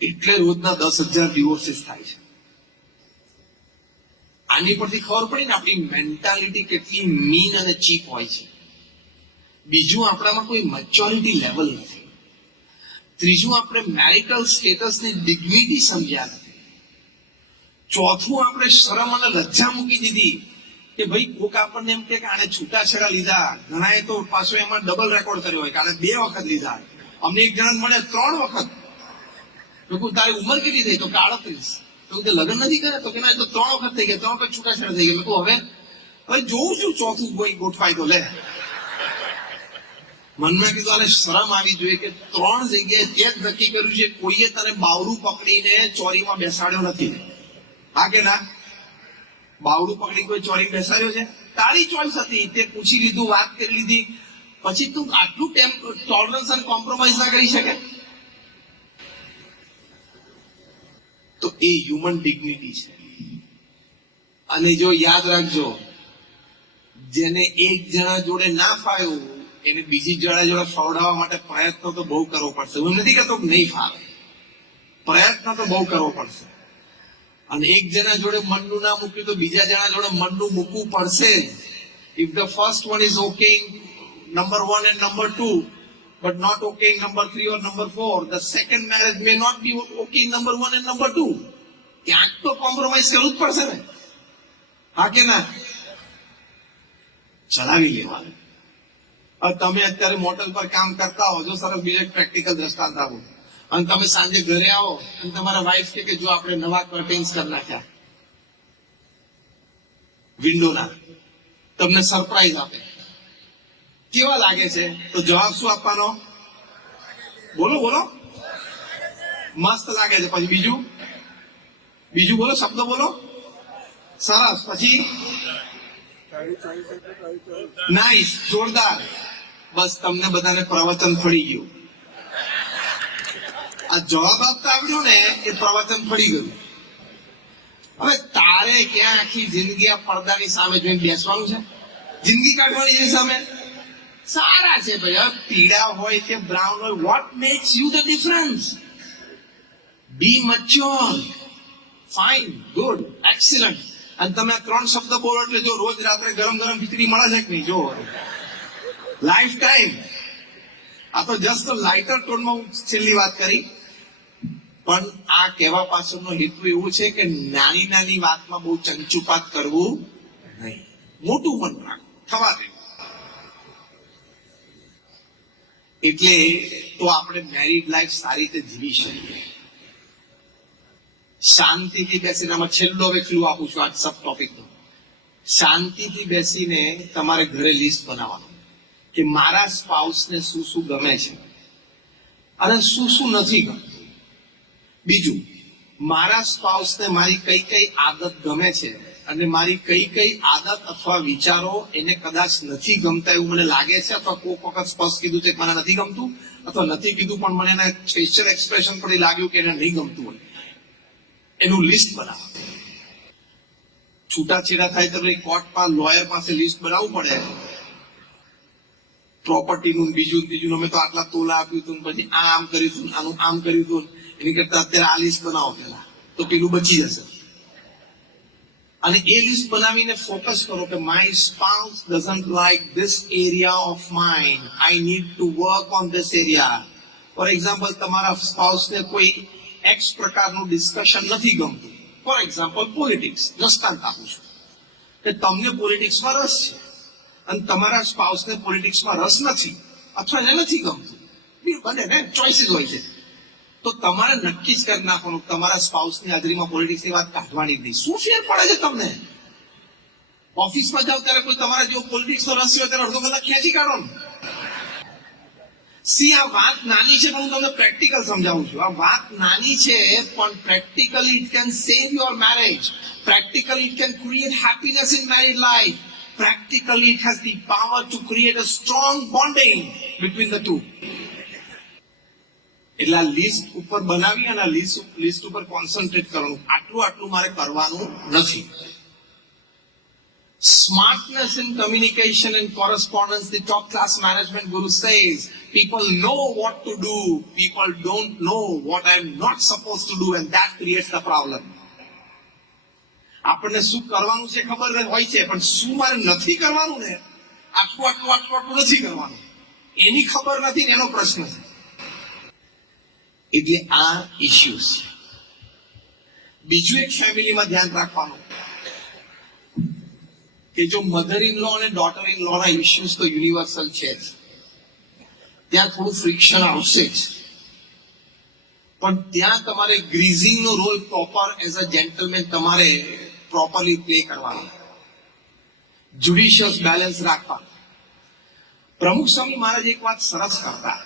એટલે રોજના 10,000 ડિવોર્સિસ થાય છે. આની પરથી ખબર પડી ને આપણી મેન્ટાલિટી કેટલી મીન અને ચીપ હોય છે. બીજું, આપણામાં કોઈ મેચ્યોરિટી લેવલ નથી. ત્રીજું, આપણે મેરિટલ સ્ટેટસની ડિગ્નિટી સમજ્યા નથી. ચોથું, આપણે શરમ અને લજ્જા મૂકી દીધી કે ભાઈ કોક આપણને એમ કે આને છૂટાછેડા લીધા, ઘણાએ તો પાછો એમાં ડબલ રેકોર્ડ કર્યો હોય, કારણ 2 વખત લીધા. અમને એક જણા મળે 3 વખત. તારી ઉંમર કેટલી થઈ? તો 38. તો લગ્ન નથી કરે? તો કે ના, તો 3 વખત થઈ ગયા, 3 વખત છૂટાછેડા થઈ ગયા. હવે જોઉં છું ચોથું કોઈ ગોઠવાય તો લે. મનમાં કીધું આને શરમ આવી જોઈએ કે 3 જગ્યાએ તે જ નક્કી કર્યું છે, કોઈએ તને બાવડું પકડીને ચોરીમાં બેસાડ્યો નથી. હા કે ના? બાવડું પકડી કોઈ ચોરી બેસાડ્યો છે? તારી ચોઈસ હતી, તે પૂછી લીધું, વાત કરી લીધી, પછી તું આટલું ટોલરન્સ અને કોમ્પ્રોમાઇઝ ના કરી શકે? તો એ હ્યુમન ડિગ્નિટી છે. અને જો યાદ રાખજો, જેને એક જણા જોડે ના ફાવ્યું એને બીજી જણા જોડે ફવડાવવા માટે પ્રયત્ન તો બહુ કરવો પડશે. હું નથી કહેતો નહીં ફાવે, પ્રયત્ન તો બહુ કરવો પડશે. અને એક જણા જોડે મનનું ના મૂક્યું તો બીજા જણા જોડે મનનું મૂકવું પડશે. If the first one is okay number 1 and number 2 but not okay in number 3 or number 4, the second marriage may not be okay in number 1 and number 2. ક્યાંક તો કોમ્પ્રોમાઇઝ કરવું જ પડશે ને. હા કે ના? ચલાવી લેવાનું. તમે અત્યારે મોટલ પર કામ કરતા હો, જો સરસ બીજો એક પ્રેક્ટિકલ દ્રષ્ટાંત આપું, અને તમે સાંજે ઘરે આવો અને તમારા વાઈફ કે જો આપણે નવા કર્ટેન્સ કરી નાખ્યા વિન્ડોના, તમને સરપ્રાઈઝ આપે, કેવા લાગે છે? તો જવાબ શું આપવાનો? બોલો બોલો. મસ્ત લાગે છે. પછી બીજું બોલો, શબ્દ બોલો. સરસ. પછી નાઈસ, જોરદાર. બસ તમને બધાને પ્રવચન ફળી ગયું. આ જવાબ આપતા આવડ્યો ને એ પ્રવચન ફળી ગયું. હવે તારે ક્યાં આખી જિંદગી આ પડદાની સામે જોઈને બેસવાનું છે? જિંદગી કાઢવાની એની સામે? સારા છે ભાઈ, પીળા હોય કે બ્રાઉન હોય, what makes you the difference? Be mature. Fine, good, excellent. અને તમે આ 3 શબ્દ બોલો એટલે જો રોજ રાત્રે ગરમ ગરમ ખીચડી મળે છે કે નહીં? જો લાઈફ ટાઈમ. આ તો જસ્ટ લાઇટર ટોનમાં હું છેલ્લી વાત કરી, પણ આ કહેવા પાછળનો હેતુ એવું છે કે નાની નાની વાતમાં બહુ ચંચુપાત કરવું નહીં, મોટું મન રાખવું, થવા દેવું. એટલે તો આપણે મેરીડ લાઈફ સારી રીતે જીવી શકીએ. શાંતિથી બેસીને, આમાં છેલ્લો હવે ક્લુ આપું છું આ સબ ટોપિકનો. શાંતિથી બેસીને તમારે ઘરે લિસ્ટ બનાવવાનું કે મારા સ્પાઉસને શું શું ગમે છે અને શું શું નથી ગમતું. બીજું, મારા સ્પાઉસને મારી કઈ કઈ આદત ગમે છે અને મારી કઈ કઈ આદત અથવા વિચારો એને કદાચ નથી ગમતા એવું મને લાગે છે, અથવા કોઈક વખત સ્પષ્ટ કીધું છે કે મને નથી ગમતું, અથવા નથી કીધું પણ મને એના ફેશિયલ એક્સપ્રેશન પર લાગ્યું કે એને નહીં ગમતું હોય. એનું લિસ્ટ બનાવો. છૂટાછેડા થાય તો કોર્ટમાં લોયર પાસે લિસ્ટ બનાવવું પડે, પ્રોપર્ટીનું, બીજું ત્રીજું. અમે તો આટલા તોલા આપ્યું હતું, પછી આમ કર્યું હતું, આનું આમ કર્યું હતું. એની કરતા અત્યારે આ લિસ્ટ બનાવો પેલા, તો પેલું બચી જશે. અને એ લિસ્ટ બનાવીને ફોકસ કરો કે my spouse doesn't like this area of mind, I need to work on this area. For example, તમારા સ્પાઉસને કોઈ એક્સ પ્રકારનું ડિસ્કશન નથી ગમતું. For example, politics. દ્રષ્ટાંત આપું છું કે તમને પોલિટિક્સમાં રસ છે અને તમારા સ્પાઉસને પોલિટિક્સમાં રસ નથી, અથવા એને નથી ગમતું. બને ને, ચોઇસીસ હોય છે. તો તમારે નક્કી જ કરી નાખવાનું તમારા સ્પાઉસની હાજરીમાં પોલિટિક્સની વાત કાઢવાની જ નહીં. શું ફેર પડે છે તમને? ઓફિસમાં જાઓ ત્યારે કોઈ તમારા જેવો પોલિટિક્સનો રસ હોય ત્યારે અડધો કલાક ખેંચી કાઢો ને. સી, આ વાત નાની છે પણ હું તમને પ્રેક્ટિકલ સમજાવું છું. આ વાત નાની છે પણ practically it can save your marriage. Practically it can create happiness in married life. Practically, it has the power to create a strong bonding between the two. એટલે આ લિસ્ટ ઉપર બનાવી અને લિસ્ટ ઉપર કોન્સન્ટ્રેટ કરવાનું. આટલું મારે કરવાનું નથી. Smartness in communication and correspondence, the top class management guru says, people know what to do, people don't know what I'm not supposed to do, and that creates the problem. આપણને શું કરવાનું છે ખબર હોય છે, પણ શું મારે નથી કરવાનું ને, આટલું નથી કરવાનું, એની ખબર નથી ને એનો પ્રશ્ન છે. એટલે આ ઇશ્યુઝ છે. બીજું એક ફેમિલીમાં ધ્યાન રાખવાનું કે જો મધર ઇન લો અને ડોટર ઇન લો ના ઇશ્યુઝ તો યુનિવર્સલ છે જ, ત્યાં થોડું ફ્રિક્શન આવશે જ, પણ ત્યાં તમારે ગ્રીઝિંગ નો role proper as a gentleman તમારે પ્રોપરલી પ્લે કરવાનો, જ્યુડિશિયસ બેલેન્સ રાખવાનું. પ્રમુખ સ્વામી મહારાજ એક વાત સરસ કરતા,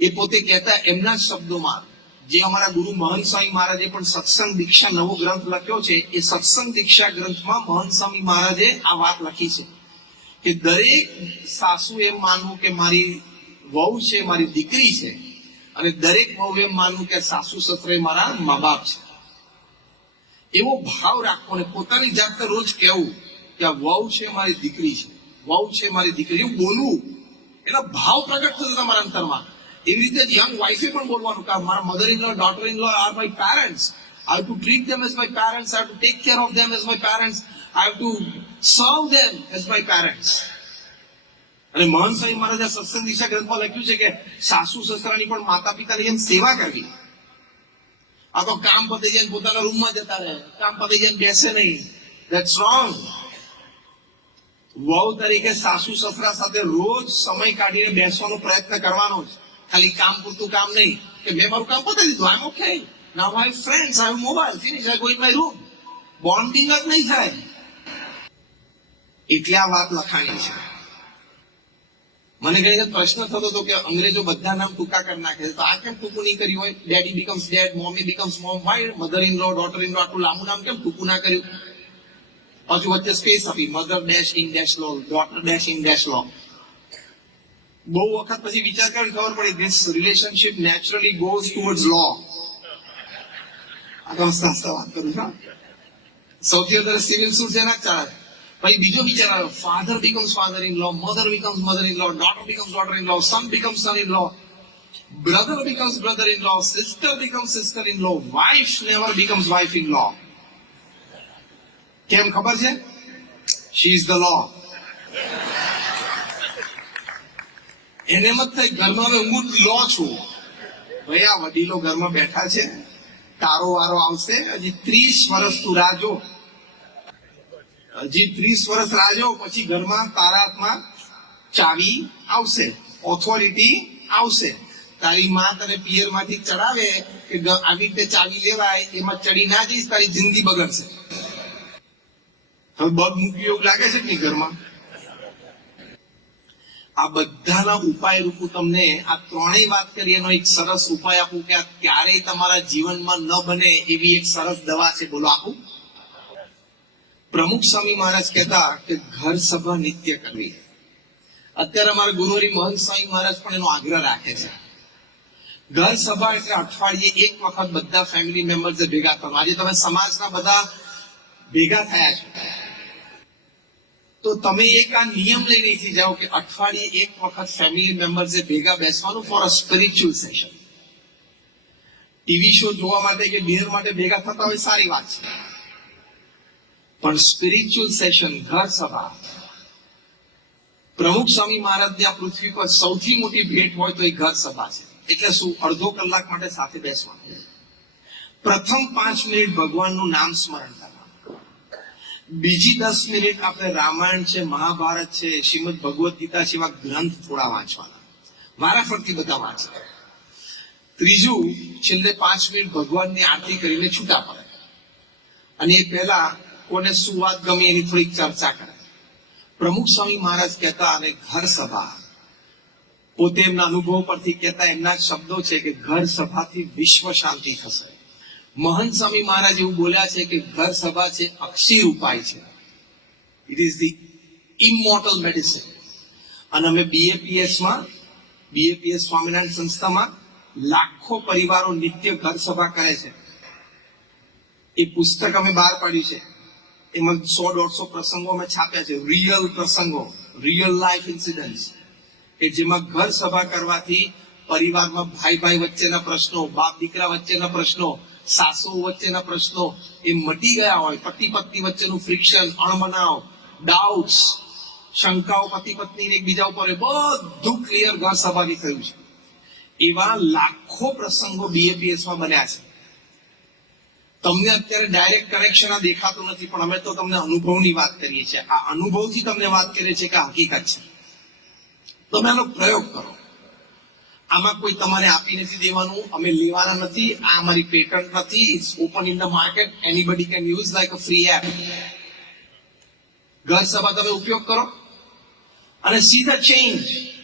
એ પોતે કહેતા એમના શબ્દોમાં, જે અમારા ગુરુ મહંત સ્વામી મહારાજે પણ સત્સંગ દીક્ષા નવો ગ્રંથ લખ્યો છે, એ સત્સંગ દીક્ષા ગ્રંથમાં મહંત સ્વામી મહારાજે આ વાત લખી છે કે દરેક સાસુ એમ માનવું કે મારી વહુ છે, મારી દીકરી છે, અને દરેક વહુ એમ માનવું કે સાસુ સસરા મારા મા બાપ છે. એવો ભાવ રાખવો અને પોતાની જાતને રોજ કહેવું કે આ વહુ છે મારી દીકરી છે, વહુ છે મારી દીકરી, એવું બોલવું, એનો ભાવ પ્રગટ થતો તમારા અંતરમાં. એવી રીતે યંગ વાઇફે પણ બોલવાનું કે મારા mother in law, daughter in law are my parents, I have to treat them as my parents, I have to take care of them as my parents, I have to serve them as my parents. અને મહંત સ્વામી મહારાજે સત્સંગ દિશા ગ્રંથમાં લખ્યું છે કે સાસુ સસરાની પણ માતા પિતાની જેમ સેવા કરવી. આ તો કામ પતી જાય પોતાના રૂમમાં જતા રહે, કામ પતી જાય બેસે નહીં, ધેટ્સ રોંગ. વહુ તરીકે સાસુ સસરા સાથે રોજ સમય કાઢીને બેસવાનો પ્રયત્ન કરવાનો છે, ખાલી કામ પૂરતું કામ નહીં કે મેં મારું કામ પતાવી દીધું, I am okay, now I have friends, I have mobile, finish, I go in my room. Bonding જ નહીં થાય. એટલે આ વાત લખાણી છે. મને કઈ પ્રશ્ન થતો હતો કે અંગ્રેજો બધા નામ ટૂંકા કરી નાખે છે, તો આ કેમ ટૂંકું નહીં કર્યું હોય? Daddy becomes dad, mummy becomes mom, why mother in law, daughter in law, આટલું લાંબુ નામ કેમ ટૂંકું ના કર્યું? પાછું વચ્ચે સ્પેસ આપી, mother dash in dash law, daughter dash in dash law. બહુ વખત પછી વિચાર કરીને ખબર પડી, this relationship naturally goes towards law. આ તો વાત કરું છું. સૌથી વધારે સિવિલ સૂટ છે ના ચાલે. પછી બીજો વિચાર આવ્યો, father becomes father in law, mother becomes mother in law, daughter becomes daughter in law, son becomes son in law, brother becomes brother in law, sister becomes sister in law, wife never becomes wife in law. કેમ ખબર છે? She is the law. એને મત થાય ઘરમાં હું જ લો છું. ભાઈ આ વડીલો ઘરમાં બેઠા છે, તારો વારો આવશે, હજી 30 વર્ષ તું રાહ જો, હજી 30 વર્ષ રાહ જો, પછી ઘરમાં તારા હાથમાં ચાવી આવશે, ઓથોરિટી આવશે. તારી માં તને પિયર માંથી ચડાવે કે આવી રીતે ચાવી લેવાય, એમાં ચડી ના જઈશ, તારી જિંદગી બગડશે. હવે બગ મૂક્યું એવું લાગે છે કે નહીં ઘરમાં? આ બધાના ઉપાય રૂપું તમને આ ત્રણેય વાત કરી એનો એક સરસ ઉપાય આપું કે આ ક્યારેય તમારા જીવનમાં ન બને એવી એક સરસ દવા છે. બોલો આપું? પ્રમુખ સ્વામી મહારાજ કહેતા કે ઘર સભા નિત્ય કરવી. અત્યારે અમારા ગુરુહરિ મહંત સ્વામી મહારાજ પણ એનો આગ્રહ રાખે છે. ઘર સભા એટલે અઠવાડિયે એક વખત બધા ફેમિલી મેમ્બર્સ ભેગા કરવા. આજે તમે સમાજના બધા ભેગા થયા છો, તો તમે એક આ નિયમ લઈને જાઓ કે અઠવાડિયે એક વખત ફેમિલી મેમ્બર્સે ભેગા બેસવાનું for a spiritual session. TV show જોવા માટે કે ડિનર માટે ભેગા થતા હોય સારી વાત છે, પણ સ્પિરિચ્યુઅલ સેશન, ઘર સભા, પ્રમુખ સ્વામી મહારાજની આ પૃથ્વી પર સૌથી મોટી ભેટ હોય તો એ ઘર સભા છે. એટલે શું? અડધો કલાક માટે સાથે બેસવાનું. પ્રથમ 5 મિનિટ ભગવાનનું નામ સ્મરણ કરવાનું. બીજી 10 મિનિટ આપણે રામાયણ છે, મહાભારત છે, શ્રીમદ ભગવદ ગીતા છે, એવા ગ્રંથ થોડા વાંચવાના, વારાફરતી બધા વાંચે. ત્રીજું, છેલ્લે 5 મિનિટ ભગવાનની આરતી કરીને છૂટા પડે. અને એ પહેલા કોને શું વાત ગમે એની થોડીક ચર્ચા કરે. પ્રમુખ સ્વામી મહારાજ કહેતા, અને ઘર સભા પોતે એમના અનુભવ પરથી કહેતા, એમના શબ્દો છે કે ઘર સભાથી વિશ્વ શાંતિ થશે. મહંત સ્વામી મહારાજ એવું બોલ્યા છે કે ઘર સભા છે અક્ષીર ઉપાય છે, ઇટ ઇઝ ધી ઇમોર્ટલ મેડિસિન. અને અમે બીએપીએસ સ્વામિનારાયણ સંસ્થામાં લાખો પરિવારો નિત્ય ઘર સભા કરે છે. એ પુસ્તક અમે બહાર પાડ્યું છે. એમાં 100-150 પ્રસંગો અમે છાપ્યા છે, રિયલ પ્રસંગો, રિયલ લાઈફ ઇન્સિડન્ટ્સ, કે જેમાં ઘર સભા કરવાથી પરિવારમાં ભાઈ ભાઈ વચ્ચેના પ્રશ્નો, બાપ દીકરા વચ્ચેના પ્રશ્નો, સાસુ વચ્ચેના પ્રશ્નો એ મટી ગયા હોય, પતિ પત્ની વચ્ચેનું ફ્રિક્શન, અણમનાવ, ડાઉટ્સ, શંકાઓ પતિ પત્ની એકબીજા ઉપર હોય, બધું ક્લિયર ઘર સભાથી થયું છે. એવા લાખો પ્રસંગો BAPS માં બન્યા છે. તમને અત્યારે ડાયરેક્ટ કનેક્શન આ દેખાતું નથી, પણ અમે તો તમને અનુભવની વાત કરીએ છીએ. આ અનુભવથી તમને વાત કરીએ છીએ કે આ હકીકત છે. તમે આનો પ્રયોગ કરો. આમાં કોઈ તમારે આપી નથી દેવાનું, અમે લેવાના નથી, આ અમારી પેટન્ટ નથી. It's open in the market, anybody can use like a free app. ઘર સભા તમે ઉપયોગ કરો અને સી ધ ચેન્જ.